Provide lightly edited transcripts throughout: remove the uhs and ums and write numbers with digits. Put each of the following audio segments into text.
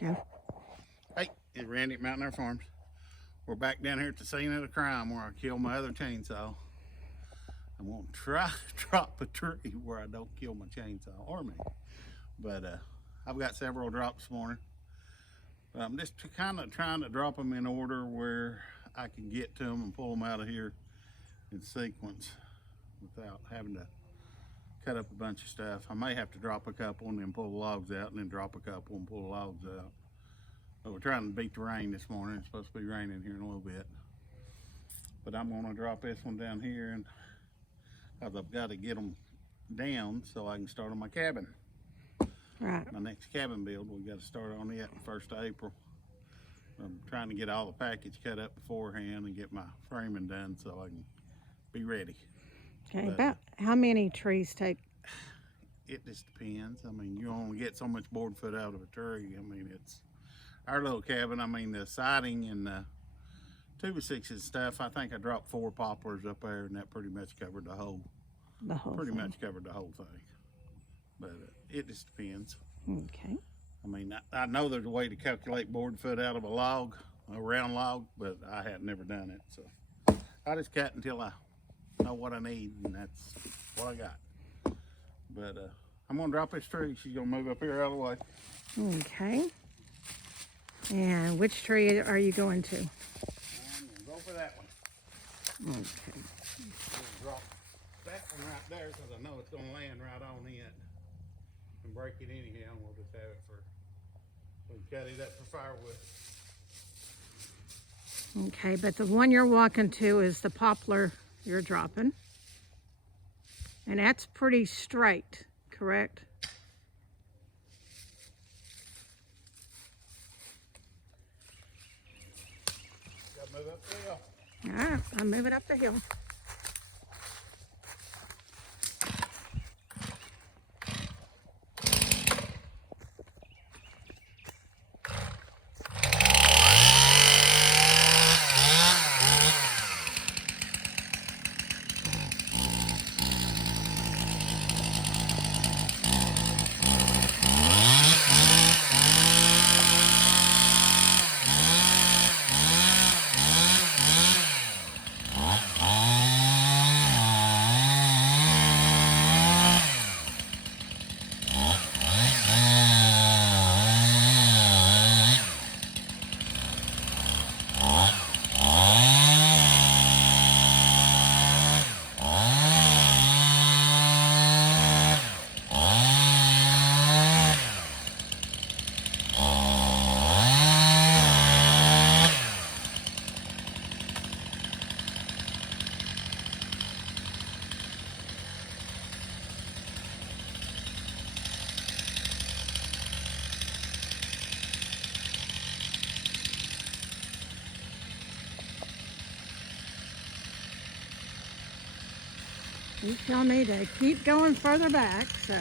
Yeah. Hey, it's Randy at Mountain Air Farms. We're back down here at the scene of the crime where I killed my other chainsaw. I'm gonna try to drop a tree where I don't kill my chainsaw or me. But I've got several drops this morning. But I'm just kind of trying to drop them in order where I can get to them and pull them out of here in sequence without having to cut up a bunch of stuff. I may have to drop a couple and then pull the logs out and then drop a couple and pull the logs out. But we're trying to beat the rain this morning. It's supposed to be raining here in a little bit. But I'm gonna drop this one down here and because I've got to get them down so I can start on my cabin. Right. My next cabin build, we've got to start on it 1st of April. I'm trying to get all the package cut up beforehand and get my framing done so I can be ready. Okay. But, About how many trees take? It just depends. I mean, you only get so much board foot out of a tree. I mean, it's our little cabin. I mean, the siding and the 2x6 and stuff, I think I dropped 4 poplars up there and that pretty much covered the whole Thing. much covered the whole thing. But it just depends. Okay. I mean, I know there's a way to calculate board foot out of a log, a round log, but I have never done it. So I just cut until I know what I need, and that's what I got. But I'm gonna drop this tree. She's gonna move up here out of the way. Okay. And which tree are you going to? I'm gonna go for that one. Okay. We'll drop that one right there because I know it's gonna land right on it and break it anyhow. And we'll just have it for, we'll cut it up for firewood. Okay, but the one you're walking to is the poplar you're dropping. And that's pretty straight, correct? Gotta move up the hill. All right, I'm moving up the hill. You tell me to keep going further back, so.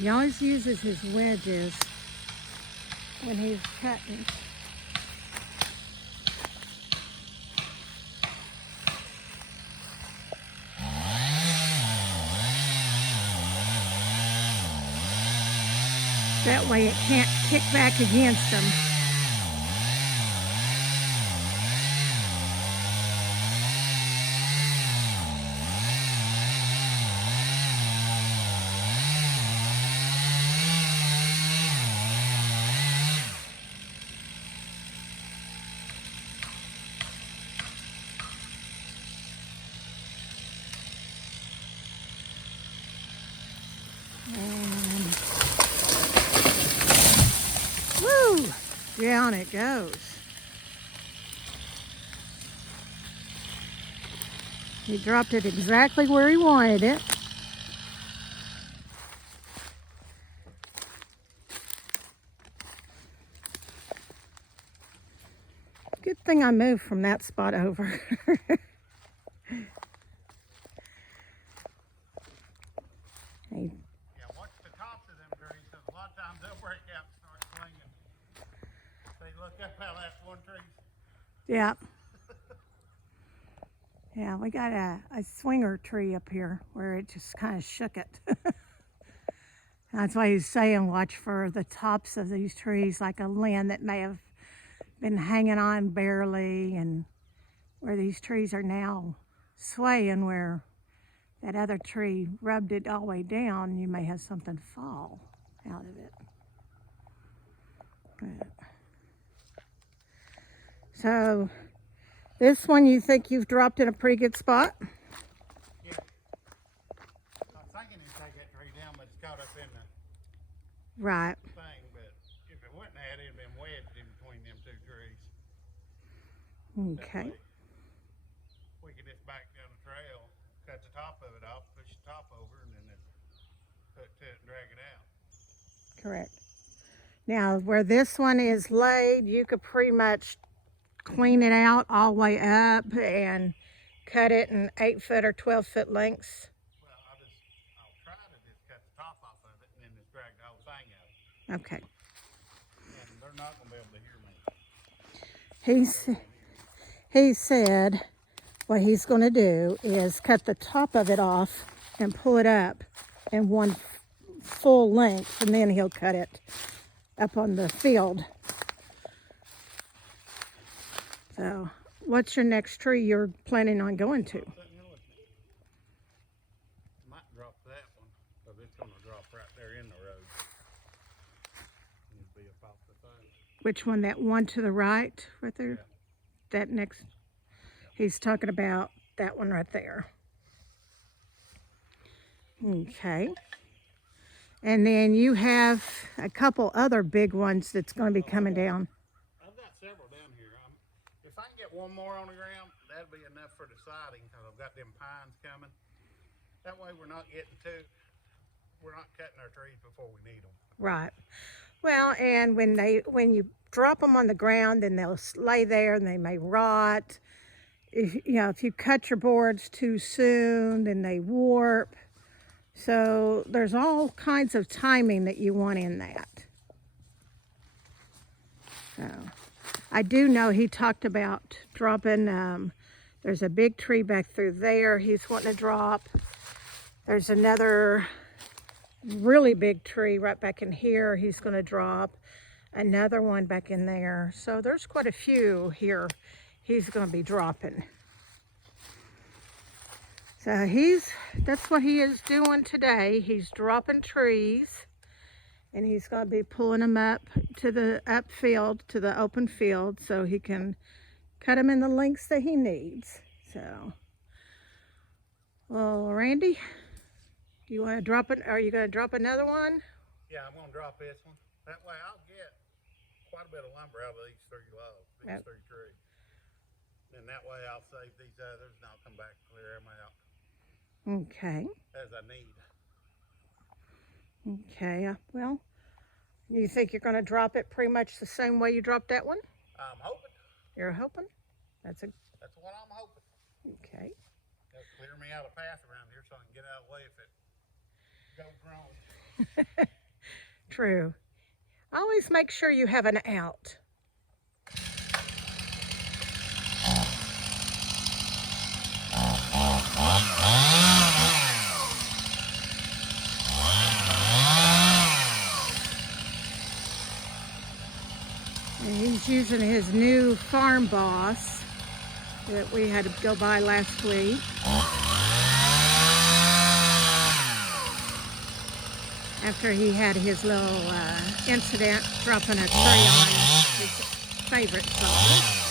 He always uses his wedges when he's cutting. That way it can't kick back against them. Woo! Down it goes. He dropped it exactly where he wanted it. Good thing I moved from that spot over. Hey, Yeah, watch the tops of them trees, because a lot of times they'll break out and start swinging. They look up how that one tree. yeah. Yeah, we got a swinger tree up here where it just kind of shook it. That's why he's saying watch for the tops of these trees, like a limb that may have been hanging on barely, and where these trees are now swaying, where that other tree rubbed it all the way down, you may have something fall out of it. But, so this one you think you've dropped in a pretty good spot? Yeah. I was thinking he'd take that tree down, but it's caught up in the Right. thing. But if it wouldn't have, it'd been wedged in between them two trees. Okay. That way, we could just back down the trail, cut the top of it off, push the top over, and then hook to it and drag it out. Correct. Now, where this one is laid, you could pretty much clean it out all the way up and cut it in 8-foot or 12-foot lengths. Well, I'll try to just cut the top off of it and then just drag the whole thing out. Okay. And they're not going to be able to hear me. He said what he's going to do is cut the top of it off and pull it up in one full length, and then he'll cut it up on the field. So, what's your next tree you're planning on going to? Might drop that one, because it's going to drop right there in the road. And it'll be up off the thing. Which one? That one to the right, right there? Yeah. That next? He's talking about that one right there. Okay. And then you have a couple other big ones that's going to be coming down. I've got several down here. If I can get one more on the ground, that'll be enough for the siding, because I've got them pines coming. That way we're not we're not cutting our trees before we need them. Right. Well, and when you drop them on the ground, then they'll lay there and they may rot. If you cut your boards too soon, then they warp. So there's all kinds of timing that you want in that. So I do know he talked about dropping, there's a big tree back through there he's wanting to drop. There's another really big tree right back in here he's going to drop. Another one back in there. So there's quite a few here he's going to be dropping. So that's what he is doing today. He's dropping trees, and he's going to be pulling them up to the upfield, to the open field, so he can cut them in the lengths that he needs. So, well, Randy, do you want to drop it? Are you going to drop another one? Yeah, I'm going to drop this one. That way I'll get quite a bit of lumber out of these three logs, these three trees. And that way I'll save these others, and I'll come back and clear them out. Okay. As I need. Okay. Well, you think you're going to drop it pretty much the same way you dropped that one? I'm hoping. You're hoping? That's what I'm hoping. Okay. That'll clear me out a path around here so I can get out of the way if it goes wrong. True. Always make sure you have an out. He's using his new Farm Boss that we had to go by last week. After he had his little incident dropping a tree on his favorite saw.